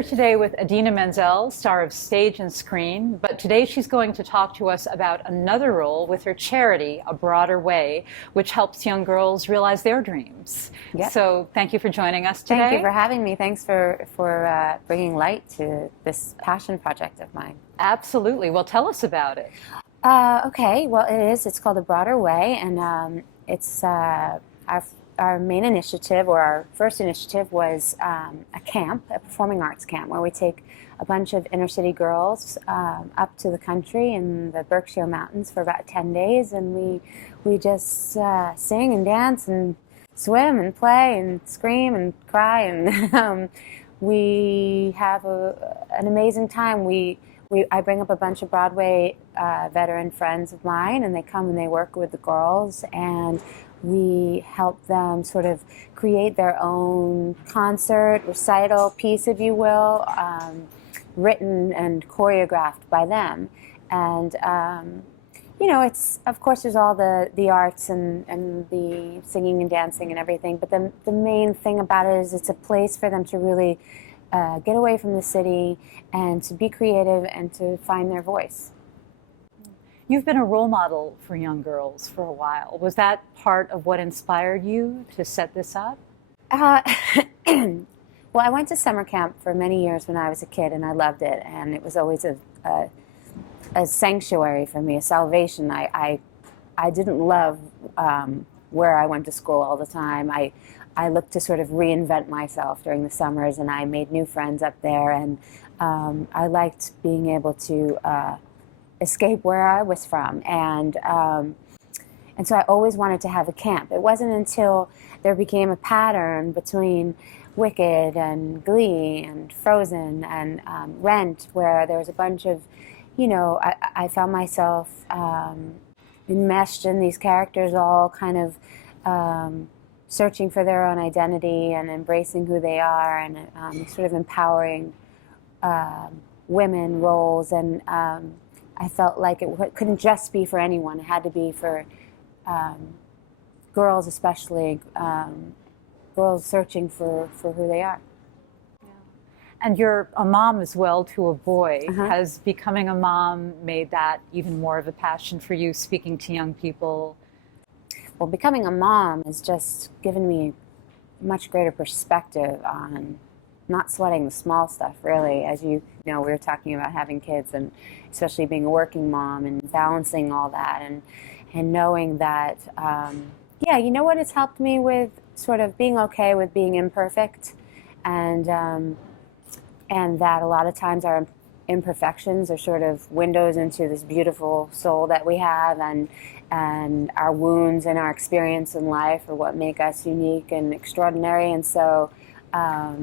here today with Idina Menzel, star of stage and screen, but today she's going to talk to us about another role with her charity, A Broader Way, which helps young girls realize their dreams. Yep. So thank you for joining us today. Thank you for having me. Thanks for bringing light to this passion project of mine. Absolutely. Well, tell us about it. Okay, well, it's called A Broader Way, and it's our main initiative, or our first initiative, was a camp, a performing arts camp, where we take a bunch of inner city girls up to the country in the Berkshire Mountains for about 10 days, and we just sing and dance and swim and play and scream and cry, and we have an amazing time. I bring up a bunch of Broadway veteran friends of mine, and they come and they work with the girls, and we help them sort of create their own concert, recital piece, if you will, written and choreographed by them. And, you know, of course, there's all the arts and the singing and dancing and everything, but the main thing about it is it's a place for them to really get away from the city and to be creative and to find their voice. You've been a role model for young girls for a while. Was that part of what inspired you to set this up? Well, I went to summer camp for many years when I was a kid, and I loved it, and it was always a sanctuary for me, a salvation. I didn't love where I went to school all the time. I looked to sort of reinvent myself during the summers, and I made new friends up there, and I liked being able to escape where I was from, and so I always wanted to have a camp. It wasn't until there became a pattern between Wicked and Glee and Frozen and Rent, where there was a bunch of, you know, I found myself enmeshed in these characters, all kind of searching for their own identity and embracing who they are, and sort of empowering women roles, and I felt like it couldn't just be for anyone. It had to be for girls, especially girls searching for who they are. Yeah. And you're a mom as well to a boy. Uh-huh. Has becoming a mom made that even more of a passion for you, speaking to young people? Well, becoming a mom has just given me much greater perspective on not sweating the small stuff, really. As you know, we were talking about having kids, and especially being a working mom and balancing all that, and knowing that, yeah, you know what it's helped me with? Sort of being okay with being imperfect, and that a lot of times our imperfections are sort of windows into this beautiful soul that we have, and our wounds and our experience in life are what make us unique and extraordinary. And so I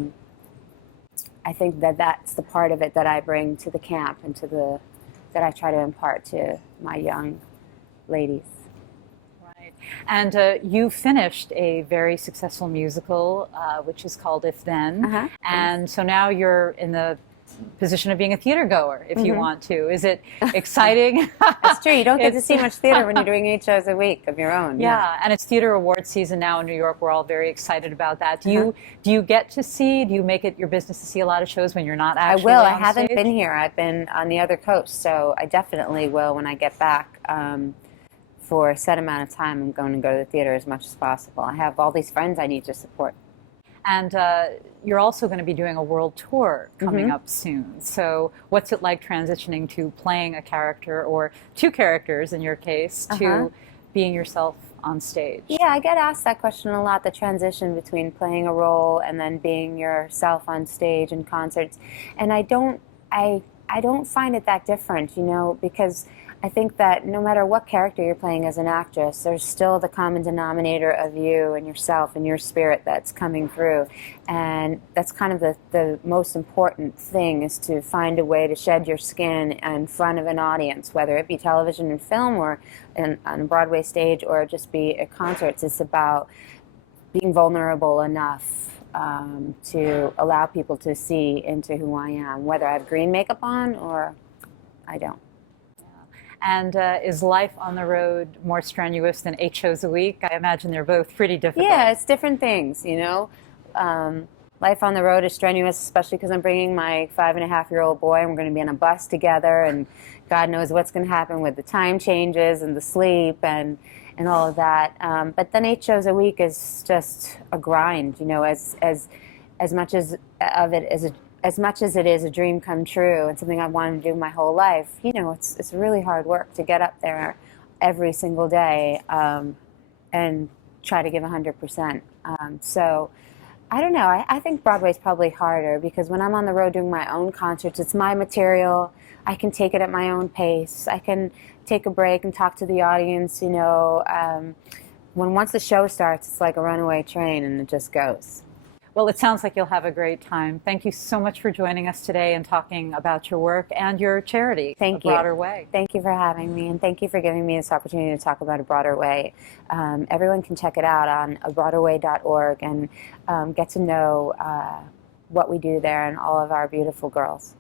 think that that's the part of it that I bring to the camp and that I try to impart to my young ladies. Right. And you finished a very successful musical, which is called If Then. Uh-huh. And so now you're in the position of being a theater goer, if you want to. Is it exciting? That's true. You don't get to see much theater when you're doing 8 shows a week of your own. Yeah, and it's theater award season now in New York. We're all very excited about that. Do you get to see? Do you make it your business to see a lot of shows when you're not actually I will. on I haven't stage? been here. I've been on the other coast, so I definitely will when I get back. For a set amount of time, I'm going to go to the theater as much as possible. I have all these friends I need to support. And you're also going to be doing a world tour coming up soon. So what's it like transitioning to playing a character, or 2 characters in your case, to being yourself on stage? Yeah, I get asked that question a lot, the transition between playing a role and then being yourself on stage and concerts. And I don't find it that different, you know, because I think that no matter what character you're playing as an actress, there's still the common denominator of you and yourself and your spirit that's coming through. And that's kind of the most important thing, is to find a way to shed your skin in front of an audience, whether it be television and film, or on a Broadway stage, or just be at concerts. It's about being vulnerable enough to allow people to see into who I am, whether I have green makeup on or I don't. And is life on the road more strenuous than 8 shows a week? I imagine they're both pretty difficult. Yeah, it's different things, you know. life on the road is strenuous, especially because I'm bringing my 5.5-year-old boy, and we're going to be on a bus together, and God knows what's going to happen with the time changes and the sleep and all of that. But then 8 shows a week is just a grind, as much as much as it is a dream come true and something I've wanted to do my whole life. It's really hard work to get up there every single day and try to give 100%. So I don't know. I think Broadway's probably harder because when I'm on the road doing my own concerts, it's my material. I can take it at my own pace. I can take a break and talk to the audience. Once the show starts, it's like a runaway train and it just goes. Well, it sounds like you'll have a great time. Thank you so much for joining us today and talking about your work and your charity, Thank A Broader Way. Thank you for having me, and thank you for giving me this opportunity to talk about A Broader Way. Everyone can check it out on abroaderway.org and get to know what we do there and all of our beautiful girls.